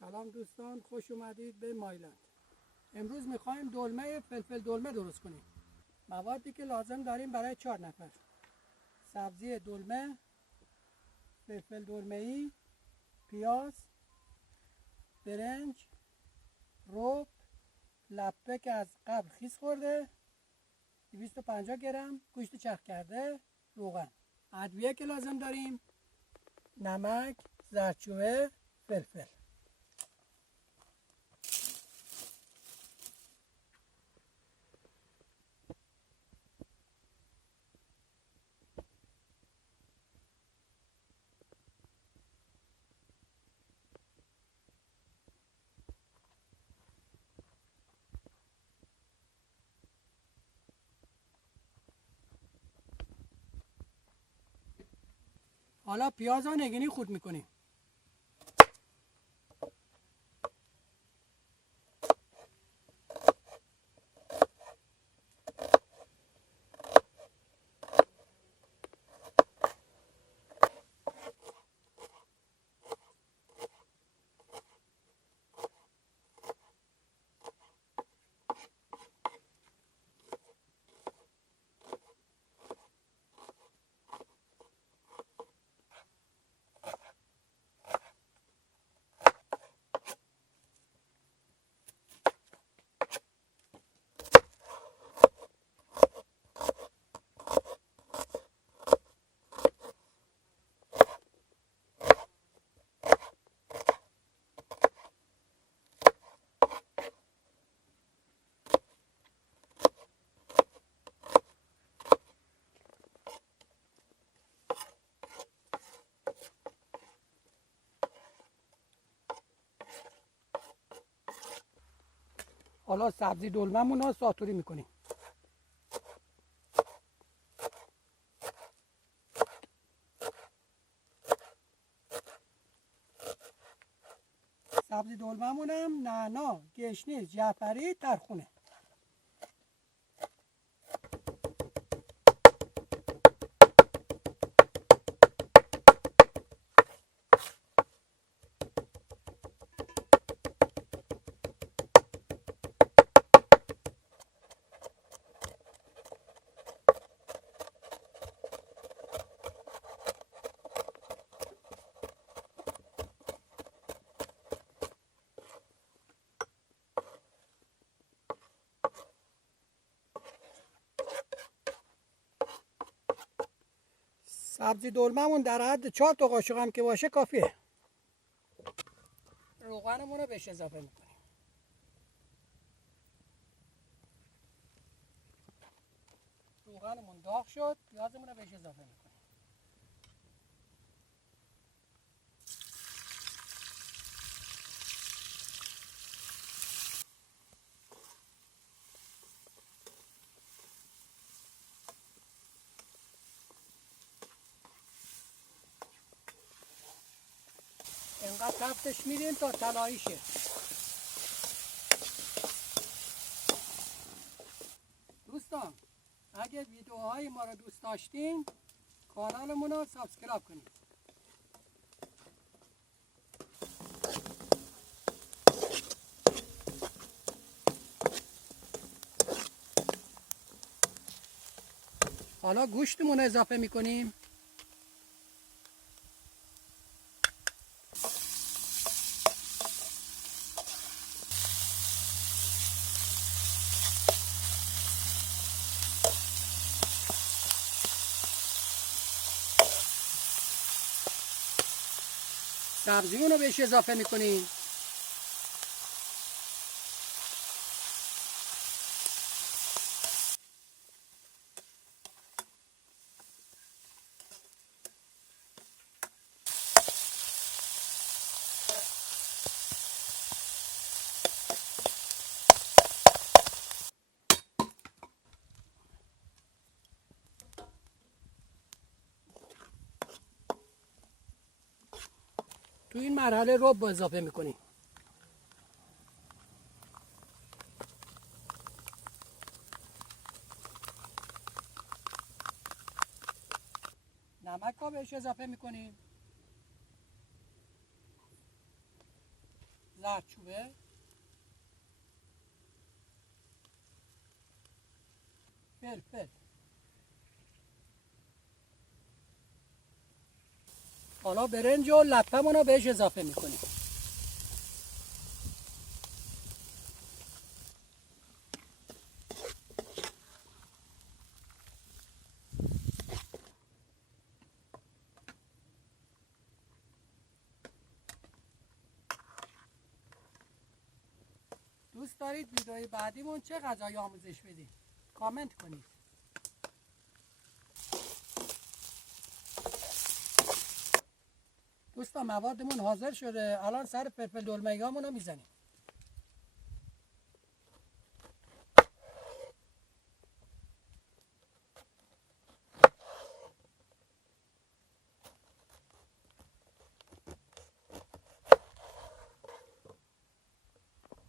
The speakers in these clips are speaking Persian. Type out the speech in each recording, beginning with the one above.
سلام دوستان، خوش اومدید به مایلند. امروز میخوایم دلمه فلفل دلمه درست کنیم. موادی که لازم داریم برای 4 نفر: سبزی دلمه، فلفل دلمه‌ای، پیاز، برنج، رب، لپه که از قبل خیس خورده، 250 گرم گوشت چرخ کرده، روغن. ادویه که لازم داریم: نمک، زردچوبه، فلفل. حالا پیاز رو نگینی خورد میکنیم. حالا سبزی دلممون رو ساتوری میکنیم. سبزی دلممون هم نعنا، گشنیز، جعفری، ترخونه. سبزی دلممون در حد 4 تا قاشق هم که باشه کافیه. روغنمون رو بهش اضافه میکنیم. روغنمون داغ شد، پیازمون رو بهش اضافه میکنیم. اینقدر تفتش میدیم تا طلایی شه. دوستان، اگه ویدیوهای ما رو دوست داشتین کانالمون رو سابسکرایب کنید. حالا گوشتمون رو اضافه میکنیم. سبزیمون رو بهش اضافه میکنیم. تو این مرحله رب اضافه میکنیم. نمک رو بهش اضافه میکنیم. زردچوبه، فلفل. حالا برنج و لپمون رو بهش اضافه میکنیم. دوست دارید ویدیوی بعدیمون چه غذایی آموزش بدیم؟ کامنت کنید. دوستان موادمون حاضر شده. الان سر فلفل دلمه‌ایامون رو میزنیم.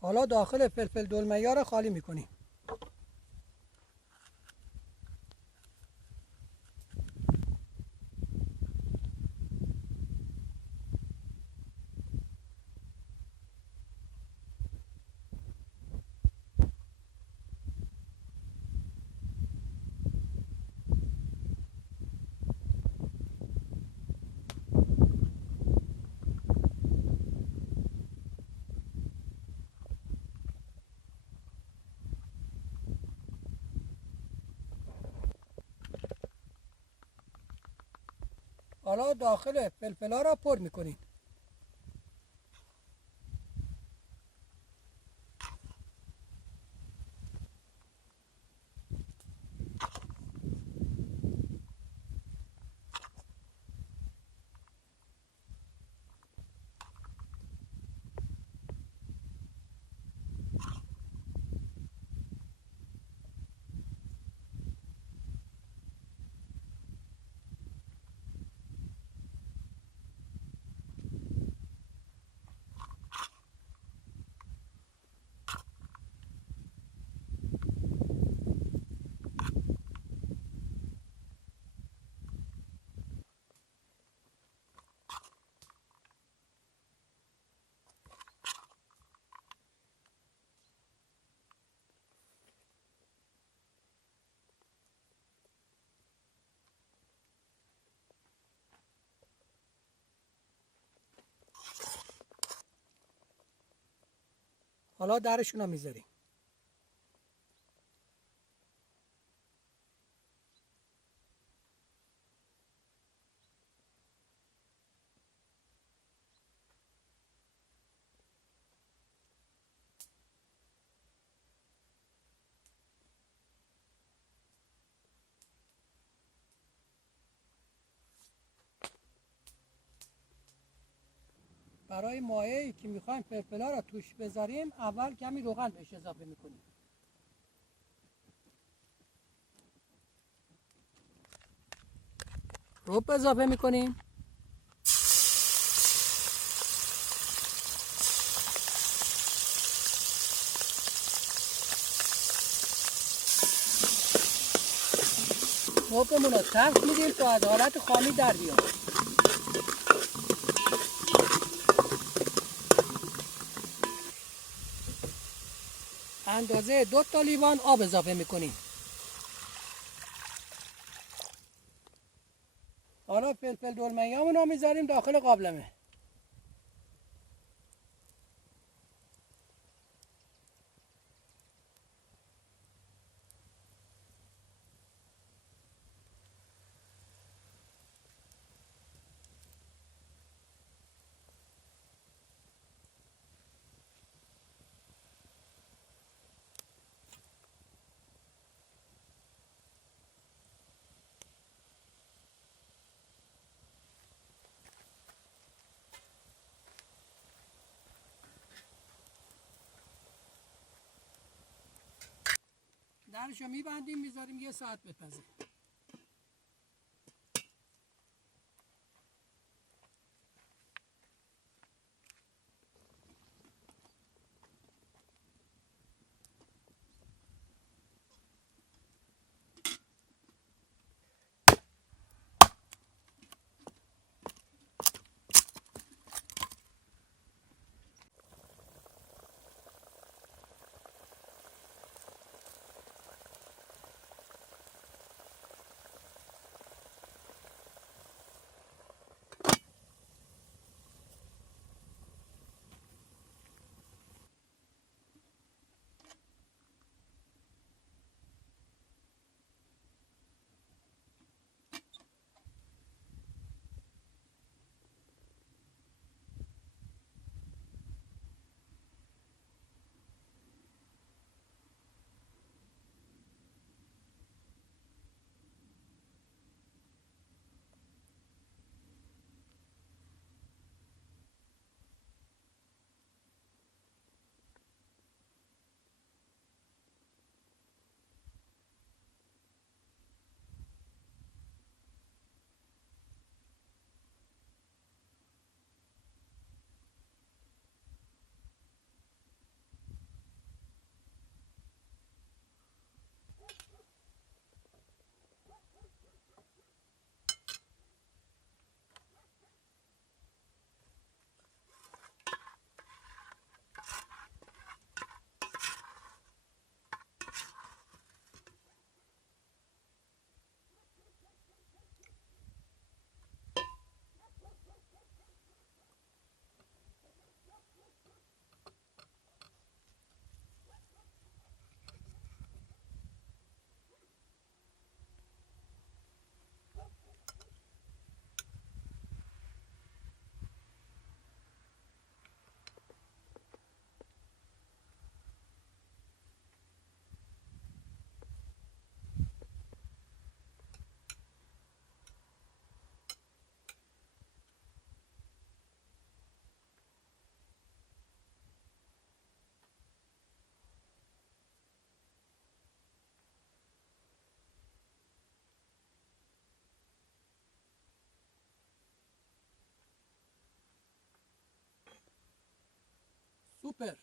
حالا داخل فلفل دلمه‌ای رو خالی میکنیم. حالا داخل فلفلا را پر میکنیم. حالا درشون رو میذاریم. برای مایعی که میخوایم فلفلا را توش بذاریم اول کمی روغن بهش اضافه میکنیم. رب اضافه میکنیم. ربمون رو تفت میدیم تا از حالت خامی در بیاد. اندازه 2 تا لیوان آب اضافه میکنیم. حالا فلفل دلمه‌ایامون رو میذاریم داخل قابلمه. درشو میبندیم میذاریم 1 ساعت بپزه. سوپر.